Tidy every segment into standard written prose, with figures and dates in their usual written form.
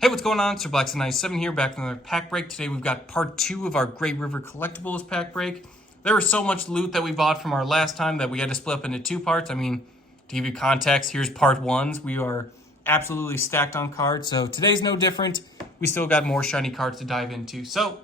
Hey, what's going on? Sir Blackson97 here, back from another pack break. Today we've got part 2 of our Great River Collectibles pack break. There was so much loot that we bought from our last time that we had to split up into 2 parts. I mean, to give you context, here's part 1s. We are absolutely stacked on cards, so today's no different. We still got more shiny cards to dive into. So,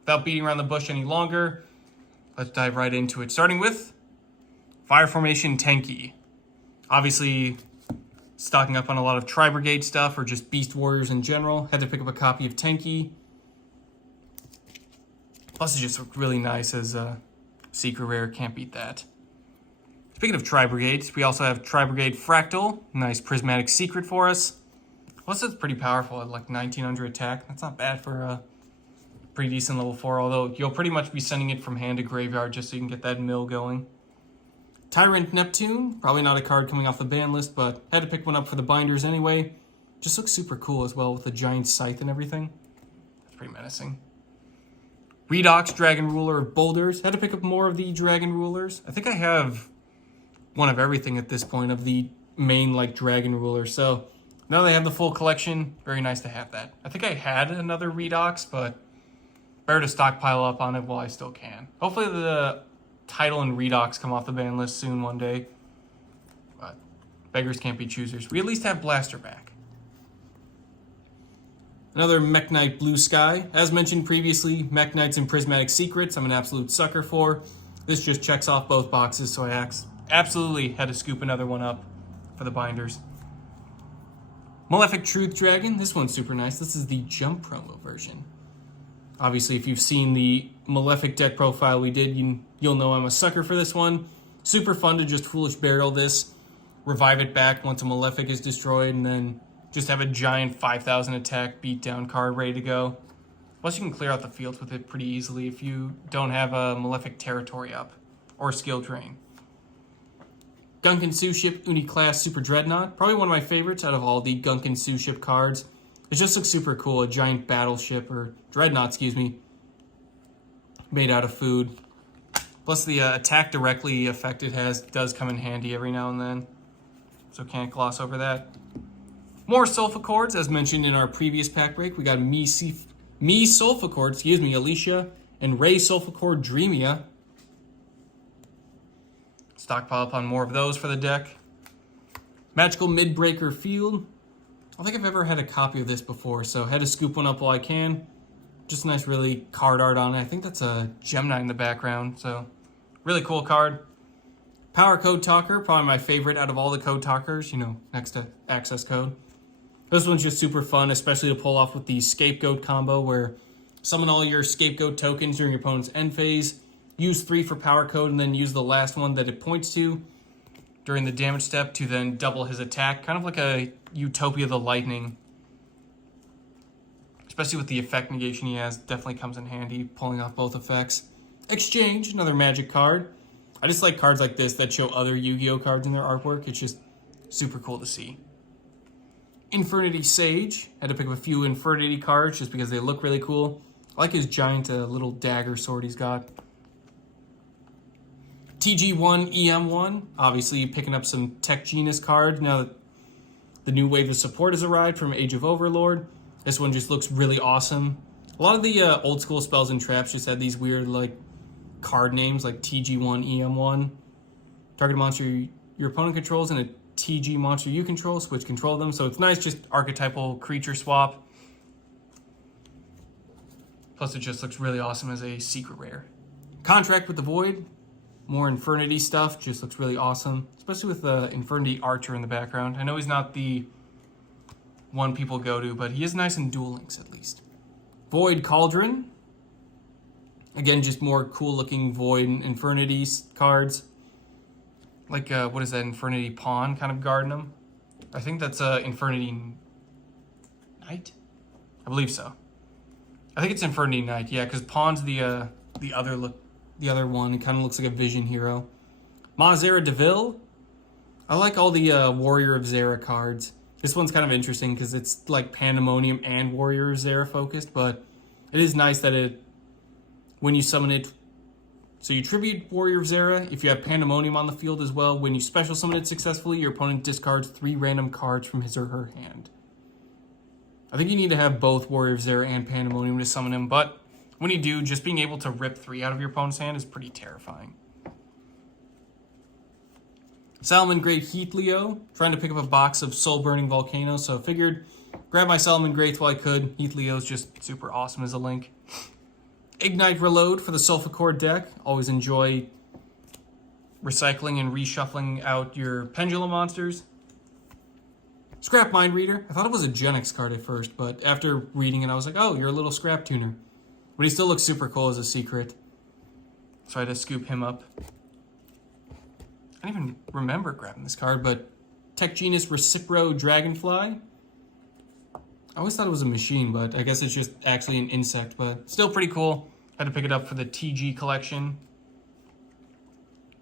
without beating around the bush any longer, let's dive right into it. Starting with Fire Formation Tenki. Obviously, stocking up on a lot of Tri-Brigade stuff or just Beast Warriors in general. Had to pick up a copy of Tenki. Plus it just looked really nice as a secret rare. Can't beat that. Speaking of Tri-Brigades, we also have Tri-Brigade Fractal. Nice prismatic secret for us. Plus it's pretty powerful at like 1900 attack. That's not bad for a pretty decent level 4, although you'll pretty much be sending it from hand to graveyard just so you can get that mill going. Tyrant Neptune, probably not a card coming off the ban list, but had to pick one up for the binders anyway. Just looks super cool as well with the giant scythe and everything. That's pretty menacing. Redox, Dragon Ruler of Boulders. Had to pick up more of the Dragon Rulers. I think I have one of everything at this point of the main like Dragon Ruler. So now they have the full collection. Very nice to have that. I think I had another Redox, but better to stockpile up on it while I still can. Hopefully the Title and Redox come off the ban list soon one day. But beggars can't be choosers. We at least have Blaster back. Another Mech Knight Blue Sky. As mentioned previously, Mech Knights and Prismatic Secrets I'm an absolute sucker for. This just checks off both boxes, so I absolutely had to scoop another one up for the binders. Malefic Truth Dragon. This one's super nice. This is the Jump promo version. Obviously, if you've seen the Malefic deck profile we did, you'll know I'm a sucker for this one. Super fun to just Foolish Burial this, revive it back once a Malefic is destroyed, and then just have a giant 5,000 attack beatdown card ready to go. Plus, you can clear out the fields with it pretty easily if you don't have a Malefic territory up or skill drain. Gunkin Sue Ship Uni-Class Super Dreadnought. Probably one of my favorites out of all the Gunkin Sue Ship cards. It just looks super cool, a giant battleship, or dreadnought, excuse me, made out of food. Plus the attack directly effect it has does come in handy every now and then, so can't gloss over that. More Sulphichords, as mentioned in our previous pack break. We got Me Sulphichord, excuse me, Alicia, and Ray Sulphichord Dreamia. Stockpile up on more of those for the deck. Magical Midbreaker Field. I don't think I've ever had a copy of this before, so had to scoop one up while I can. Just nice, really card art on it. I think that's a Gemini in the background, so really cool card. Power Code Talker, probably my favorite out of all the Code Talkers, you know, next to Access Code. This one's just super fun, especially to pull off with the Scapegoat combo, where summon all your Scapegoat tokens during your opponent's end phase, use 3 for Power Code, and then use the last one that it points to during the damage step to then double his attack. Kind of like a Utopia the Lightning. Especially with the effect negation he has, definitely comes in handy, pulling off both effects. Exchange, another magic card. I just like cards like this that show other Yu-Gi-Oh cards in their artwork. It's just super cool to see. Infernity Sage. Had to pick up a few Infernity cards just because they look really cool. I like his giant little dagger sword he's got. TG1 EM1, obviously picking up some Tech Genius cards now that the new wave of support has arrived from Age of Overlord. This one just looks really awesome. A lot of the old school spells and traps just had these weird like card names like TG1 EM1. Target monster your opponent controls and a TG monster you control, switch control of them. So it's nice, just archetypal creature swap. Plus it just looks really awesome as a secret rare. Contract with the Void. More Infernity stuff, just looks really awesome, especially with the Infernity Archer in the background. I know he's not the one people go to, but he is nice in Duel Links at least. Void Cauldron. Again, just more cool looking Void and Infernity cards. Like, what is that, Infernity Pawn kind of guarding him? I think that's Infernity Knight? I believe so. I think it's Infernity Knight, yeah, because Pawn's the other one. It kind of looks like a Vision hero. Ma Zera Deville. I like all the Warrior of Zera cards. This one's kind of interesting because it's like Pandemonium and Warrior of Zera focused, but it is nice that when you summon it, so you tribute Warrior of Zera. If you have Pandemonium on the field as well, when you special summon it successfully, your opponent discards 3 random cards from his or her hand. I think you need to have both Warrior of Zera and Pandemonium to summon him, but when you do, just being able to rip 3 out of your opponent's hand is pretty terrifying. Salamangreat Heatleo, trying to pick up a box of Soul Burning Volcano, so I figured grab my Salamangreats while I could. Heatleo's just super awesome as a link. Ignite Reload for the Sulfur deck. Always enjoy recycling and reshuffling out your Pendulum monsters. Scrap Mind Reader. I thought it was a Genix card at first, but after reading it, I was like, oh, you're a little Scrap Tuner. But he still looks super cool as a secret. So I had to scoop him up. I don't even remember grabbing this card, but Tech Genus Recipro Dragonfly. I always thought it was a machine, but I guess it's just actually an insect, but still pretty cool. Had to pick it up for the TG collection.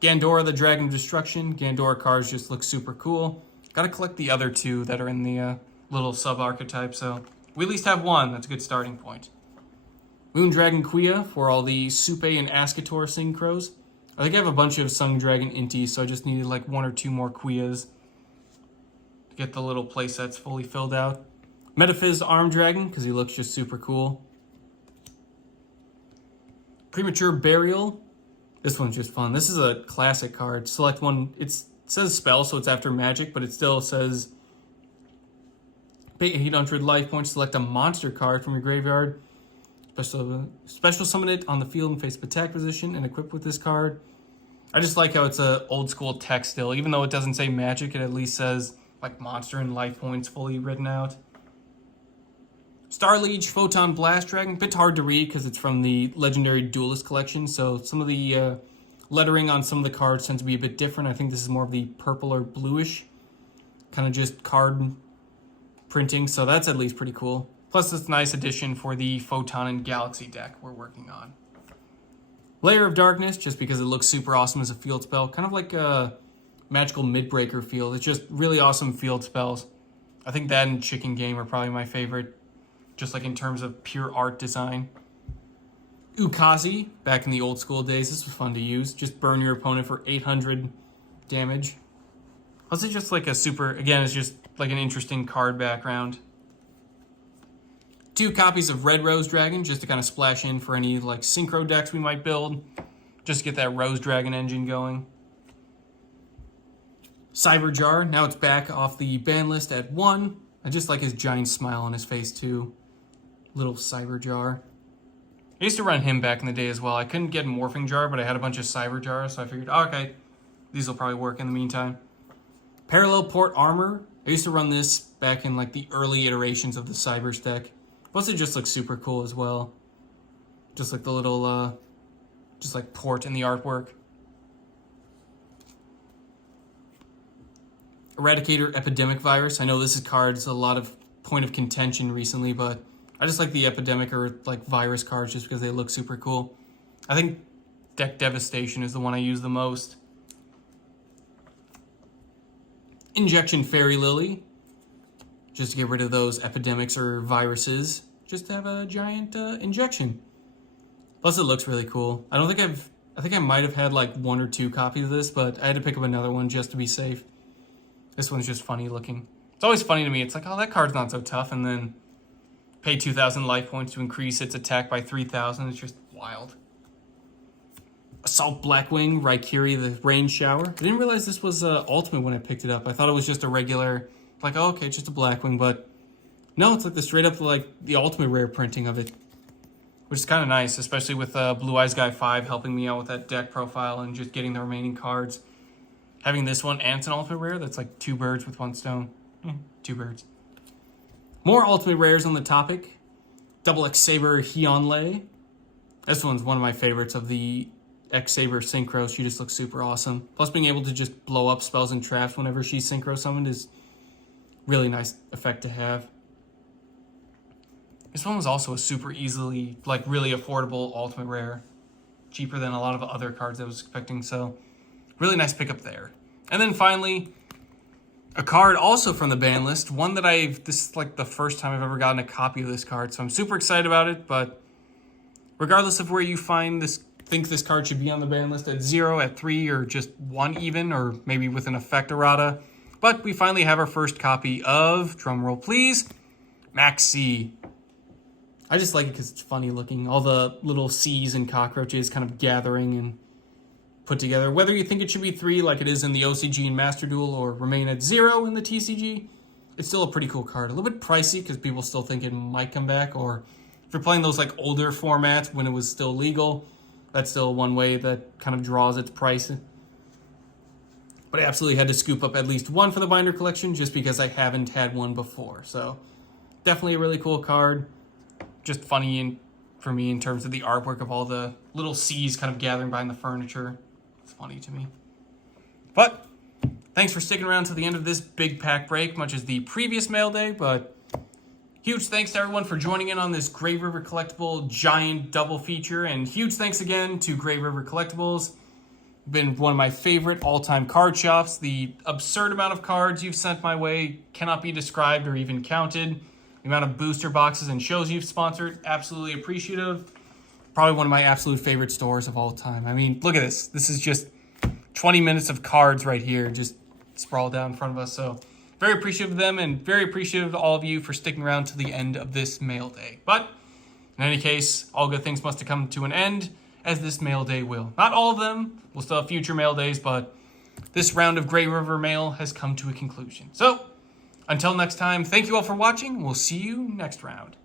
Gandora, the Dragon of Destruction. Gandora cards just look super cool. Gotta collect the other 2 that are in the little sub-archetype, so we at least have 1. That's a good starting point. Moondragon Quia for all the Supe and Ascator synchros. I think I have a bunch of Sun Dragon Inties, so I just needed like 1 or 2 more Quias to get the little playsets fully filled out. Metaphyz Arm Dragon, because he looks just super cool. Premature Burial. This one's just fun. This is a classic card. Select one. It says spell, so it's after magic, but it still says pay 800 life points. Select a monster card from your graveyard. Special summon it on the field in face of attack position and equip with this card. I just like how it's a old school text still. Even though it doesn't say magic, it at least says like monster and life points fully written out. Starliege Photon Blast Dragon. Bit hard to read because it's from the Legendary Duelist collection, so some of the lettering on some of the cards tends to be a bit different. I think this is more of the purple or bluish kind of just card printing, so that's at least pretty cool. Plus, it's a nice addition for the Photon and Galaxy deck we're working on. Layer of Darkness, just because it looks super awesome as a field spell. Kind of like a Magical Midbreaker field. It's just really awesome field spells. I think that and Chicken Game are probably my favorite, just like in terms of pure art design. Ukazi, back in the old school days, this was fun to use. Just burn your opponent for 800 damage. Plus, it's just like a super, again, it's just like an interesting card background. 2 copies of Red Rose Dragon, just to kind of splash in for any like synchro decks we might build. Just to get that Rose Dragon engine going. Cyberjar, now it's back off the ban list at 1. I just like his giant smile on his face too. Little Cyberjar. I used to run him back in the day as well. I couldn't get Morphing Jar, but I had a bunch of Cyberjars, so I figured, oh, okay, these will probably work in the meantime. Parallel Port Armor. I used to run this back in like the early iterations of the Cybers deck. Plus, it just looks super cool as well. Just like the little, just like port in the artwork. Eradicator Epidemic Virus. I know this card's a lot of point of contention recently, but I just like the Epidemic or like virus cards just because they look super cool. I think Deck Devastation is the one I use the most. Injection Fairy Lily. Just to get rid of those epidemics or viruses. Just have a giant injection. Plus, it looks really cool. I think I might have had like 1 or 2 copies of this, but I had to pick up another one just to be safe. This one's just funny looking. It's always funny to me. It's like, oh, that card's not so tough, and then pay 2,000 life points to increase its attack by 3,000. It's just wild. Assault Blackwing, Raikiri, the Rain Shower. I didn't realize this was Ultimate when I picked it up. I thought it was just a regular, like, oh, okay, just a Blackwing, but no, it's like the straight up, like, the Ultimate Rare printing of it, which is kind of nice, especially with Blue Eyes Guy 5 helping me out with that deck profile and just getting the remaining cards. Having this one and it's an Ultimate Rare, that's like 2 birds with 1 stone. 2 birds. More Ultimate Rares on the topic. Double X-Saber Hyunlei. This one's one of my favorites of the X-Saber Synchro. She just looks super awesome. Plus, being able to just blow up spells and traps whenever she's Synchro summoned is really nice effect to have. This one was also a super easily, like, really affordable Ultimate Rare. Cheaper than a lot of other cards I was expecting, so really nice pickup there. And then finally, a card also from the ban list. One that this is like the first time I've ever gotten a copy of this card, so I'm super excited about it, but regardless of where you think this card should be on the ban list, at 0, at 3, or just 1 even, or maybe with an effect errata. But we finally have our first copy of, drumroll please, Max C. I just like it because it's funny looking. All the little C's and cockroaches kind of gathering and put together. Whether you think it should be 3 like it is in the OCG and Master Duel or remain at 0 in the TCG, it's still a pretty cool card. A little bit pricey because people still think it might come back, or if you're playing those like older formats when it was still legal, that's still one way that kind of draws its price. But I absolutely had to scoop up at least one for the binder collection just because I haven't had one before. So definitely a really cool card. Just funny for me in terms of the artwork of all the little C's kind of gathering behind the furniture. It's funny to me. But thanks for sticking around to the end of this big pack break, much as the previous mail day. But huge thanks to everyone for joining in on this Great River Collectible giant double feature. And huge thanks again to Great River Collectibles. Been one of my favorite all-time card shops. The absurd amount of cards you've sent my way cannot be described or even counted. The amount of booster boxes and shows you've sponsored, absolutely appreciative. Probably one of my absolute favorite stores of all time. I mean, look at this. This is just 20 minutes of cards right here, just sprawled out in front of us. So very appreciative of them and very appreciative to all of you for sticking around to the end of this mail day. But in any case, all good things must have come to an end, as this mail day will. Not all of them. We'll still have future mail days, but this round of Great River mail has come to a conclusion. So until next time, thank you all for watching. We'll see you next round.